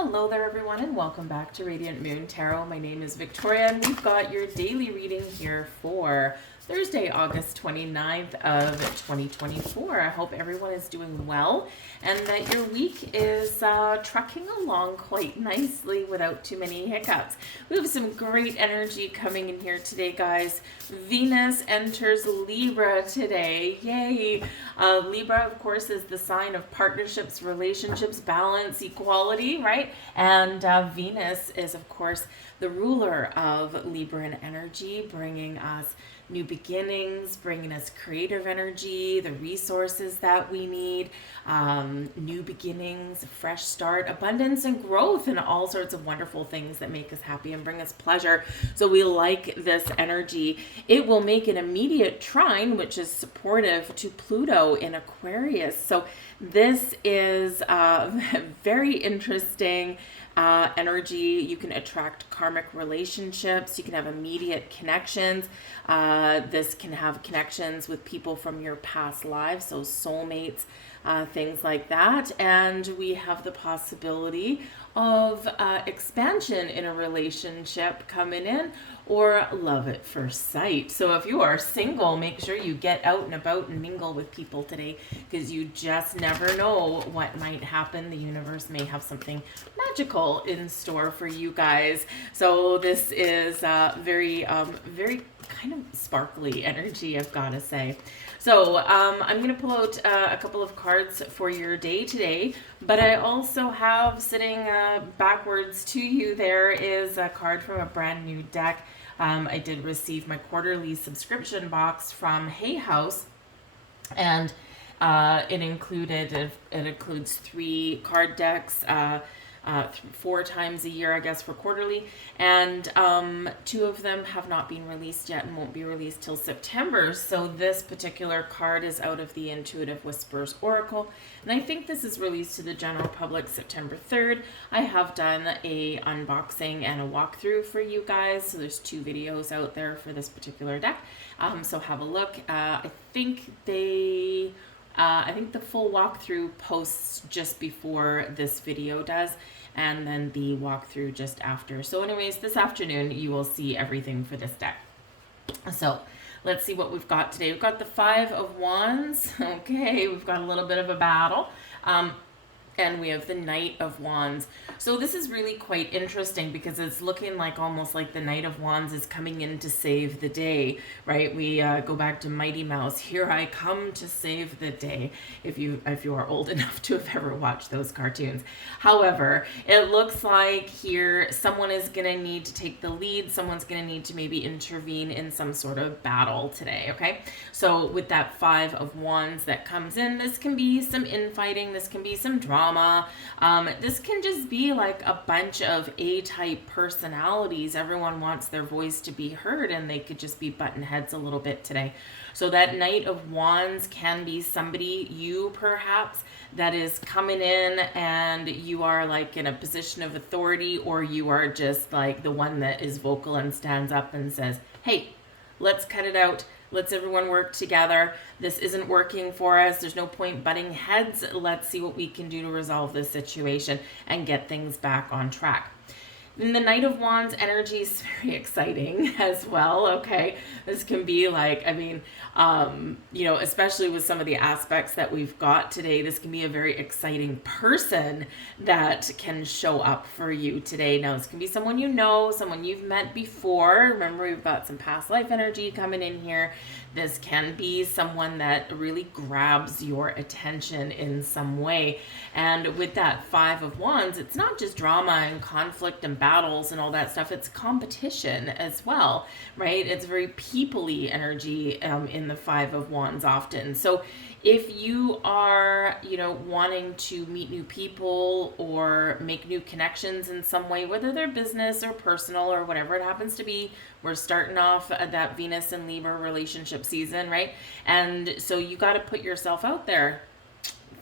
Hello there everyone and welcome back to Radiant Moon Tarot. My name is Victoria and we've got your daily reading here for Thursday, August 29th of 2024. I hope everyone is doing well and that your week is trucking along quite nicely without too many hiccups. We have some great energy coming in here today, guys. Venus enters Libra today. Yay! Libra, of course, is the sign of partnerships, relationships, balance, equality, right? And Venus is, of course, the ruler of Libran energy, bringing us new beginnings, bringing us creative energy, the resources that we need, new beginnings, a fresh start, abundance and growth, and all sorts of wonderful things that make us happy and bring us pleasure. So we like this energy. It will make an immediate trine, which is supportive to Pluto in Aquarius. So this is very interesting energy. You can attract karmic relationships. You can have immediate connections. This can have connections with people from your past lives, so soulmates, things like that. And we have the possibility of expansion in a relationship coming in, or love at first sight. So if you are single, make sure you get out and about and mingle with people today, because you just never know what might happen. The universe may have something magical in store for you guys. So this is very kind of sparkly energy, I've got to say. So I'm going to pull out a couple of cards for your day today, but I also have sitting backwards to you, there is a card from a brand new deck. I did receive my quarterly subscription box from Hay House, and it includes 3 card decks, 4 times a year, I guess, for quarterly, and 2 of them have not been released yet and won't be released till September. So this particular card is out of the Intuitive Whispers Oracle, and I think this is released to the general public September 3rd. I have done a unboxing and a walkthrough for you guys, so there's 2 videos out there for this particular deck, so have a look. I think the full walkthrough posts just before this video does, and then the walkthrough just after. So anyways, this afternoon you will see everything for this deck. So let's see what we've got today. We've got the 5 of Wands. Okay, we've got a little bit of a battle. And we have the Knight of Wands. So this is really quite interesting because it's looking like almost like the Knight of Wands is coming in to save the day, right? We go back to Mighty Mouse. Here I come to save the day, if you are old enough to have ever watched those cartoons. However, it looks like here someone is going to need to take the lead. Someone's going to need to maybe intervene in some sort of battle today, okay? So with that 5 of Wands that comes in, this can be some infighting. This can be some drama. This can just be like a bunch of A-type personalities. Everyone wants their voice to be heard, and they could just be button heads a little bit today. So that Knight of Wands can be somebody, you perhaps, that is coming in and you are like in a position of authority, or you are just like the one that is vocal and stands up and says, hey, let's cut it out. Let's everyone work together. This isn't working for us. There's no point butting heads. Let's see what we can do to resolve this situation and get things back on track. And the Knight of Wands energy is very exciting as well, okay? This can be like, I mean, especially with some of the aspects that we've got today, this can be a very exciting person that can show up for you today. Now, this can be someone you know, someone you've met before. Remember, we've got some past life energy coming in here. This can be someone that really grabs your attention in some way. And with that 5 of Wands, it's not just drama and conflict and battles and all that stuff. It's competition as well, right? It's very people-y energy in the 5 of Wands often. So if you are, wanting to meet new people or make new connections in some way, whether they're business or personal or whatever it happens to be, we're starting off that Venus and Libra relationship season, right? And so you got to put yourself out there.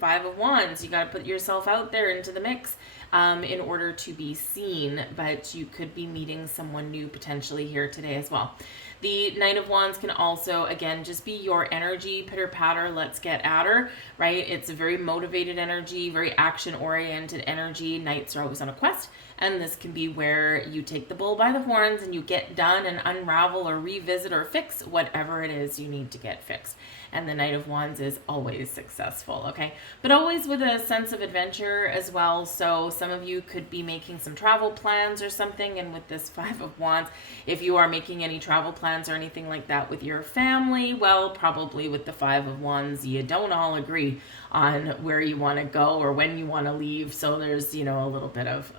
5 of Wands, you got to put yourself out there into the mix in order to be seen, but you could be meeting someone new potentially here today as well. The Knight of Wands can also, again, just be your energy, pitter patter, let's get at her, right? It's a very motivated energy, very action oriented energy. Knights are always on a quest. And this can be where you take the bull by the horns and you get done and unravel or revisit or fix whatever it is you need to get fixed. And the Knight of Wands is always successful, okay? But always with a sense of adventure as well. So some of you could be making some travel plans or something. And with this Five of Wands, if you are making any travel plans or anything like that with your family, well, probably with the Five of Wands, you don't all agree on where you want to go or when you want to leave. So there's, you know, a little bit of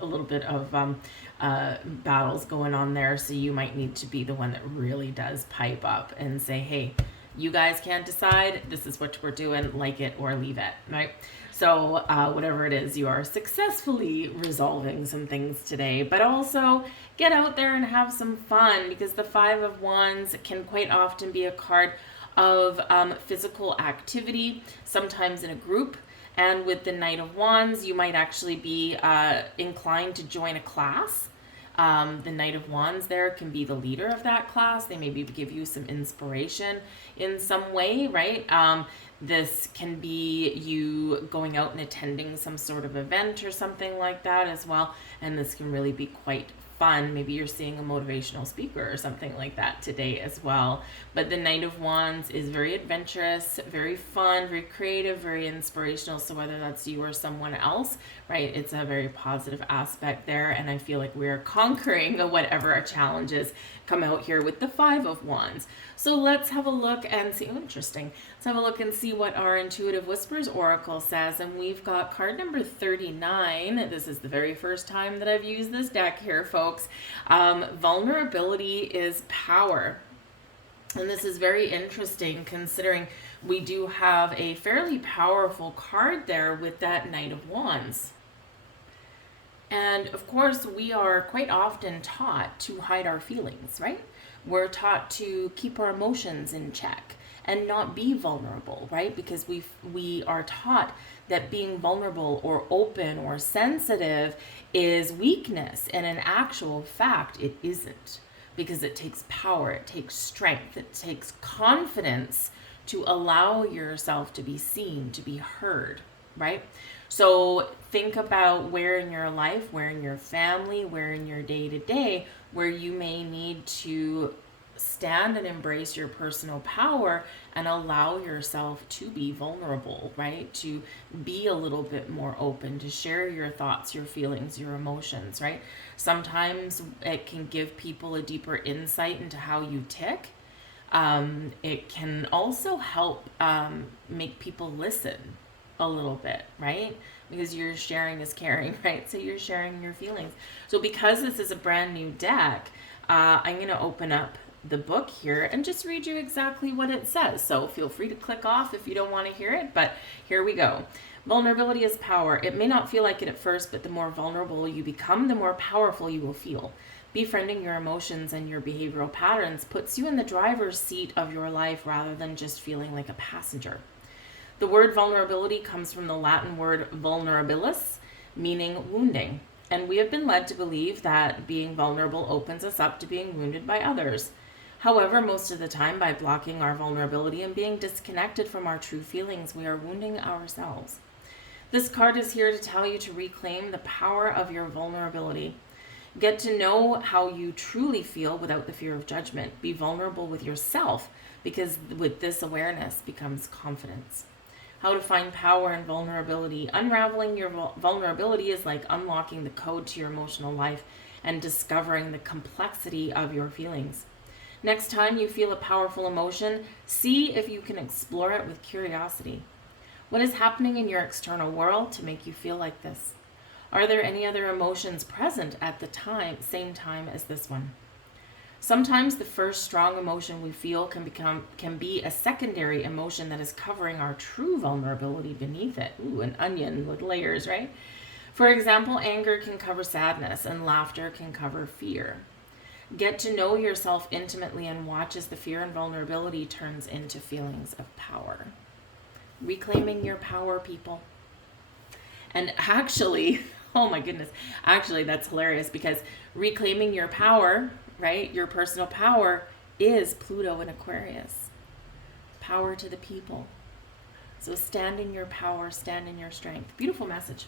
battles going on there. So you might need to be the one that really does pipe up and say, hey, you guys can't decide. This is what we're doing. Like it or leave it, right? So whatever it is, you are successfully resolving some things today, but also get out there and have some fun, because the Five of Wands can quite often be a card of physical activity, sometimes in a group. And with the Knight of Wands, you might actually be inclined to join a class. The Knight of Wands there can be the leader of that class. They maybe give you some inspiration in some way, right? This can be you going out and attending some sort of event or something like that as well. And this can really be quite fun. Maybe you're seeing a motivational speaker or something like that today as well. But the Knight of Wands is very adventurous, very fun, very creative, very inspirational. So whether that's you or someone else, right, it's a very positive aspect there. And I feel like we're conquering whatever our challenges come out here with the Five of Wands. So let's have a look and see. Oh, interesting. Let's have a look and see what our Intuitive Whispers Oracle says. And we've got card number 39. This is the very first time that I've used this deck here, folks. Vulnerability is power. And this is very interesting considering we do have a fairly powerful card there with that Knight of Wands. And of course, we are quite often taught to hide our feelings, right? We're taught to keep our emotions in check and not be vulnerable, right? Because we are taught that being vulnerable or open or sensitive is weakness. And in actual fact, it isn't, because it takes power, it takes strength, it takes confidence to allow yourself to be seen, to be heard, right? So think about where in your life, where in your family, where in your day-to-day, where you may need to stand and embrace your personal power and allow yourself to be vulnerable, right? To be a little bit more open, to share your thoughts, your feelings, your emotions, right? Sometimes it can give people a deeper insight into how you tick. It can also help make people listen a little bit, right? Because you're sharing is caring, right? So you're sharing your feelings. So because this is a brand new deck, I'm going to open up the book here and just read you exactly what it says. So feel free to click off if you don't want to hear it, but here we go. Vulnerability is power. It may not feel like it at first, but the more vulnerable you become, the more powerful you will feel. Befriending your emotions and your behavioral patterns puts you in the driver's seat of your life rather than just feeling like a passenger. The word vulnerability comes from the Latin word vulnerabilis, meaning wounding. And we have been led to believe that being vulnerable opens us up to being wounded by others. However, most of the time, by blocking our vulnerability and being disconnected from our true feelings, we are wounding ourselves. This card is here to tell you to reclaim the power of your vulnerability. Get to know how you truly feel without the fear of judgment. Be vulnerable with yourself, because with this awareness becomes confidence. How to find power in vulnerability. Unraveling your vulnerability is like unlocking the code to your emotional life and discovering the complexity of your feelings. Next time you feel a powerful emotion, see if you can explore it with curiosity. What is happening in your external world to make you feel like this? Are there any other emotions present at the same time as this one? Sometimes the first strong emotion we feel can be a secondary emotion that is covering our true vulnerability beneath it. Ooh, an onion with layers, right? For example, anger can cover sadness and laughter can cover fear. Get to know yourself intimately and watch as the fear and vulnerability turns into feelings of power. Reclaiming your power, people. And actually, oh my goodness, actually that's hilarious, because reclaiming your power, right, your personal power, is Pluto in Aquarius. Power to the people. So stand in your power, stand in your strength. Beautiful message.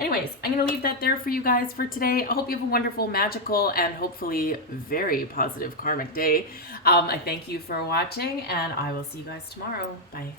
Anyways, I'm going to leave that there for you guys for today. I hope you have a wonderful, magical, and hopefully very positive karmic day. I thank you for watching, and I will see you guys tomorrow. Bye.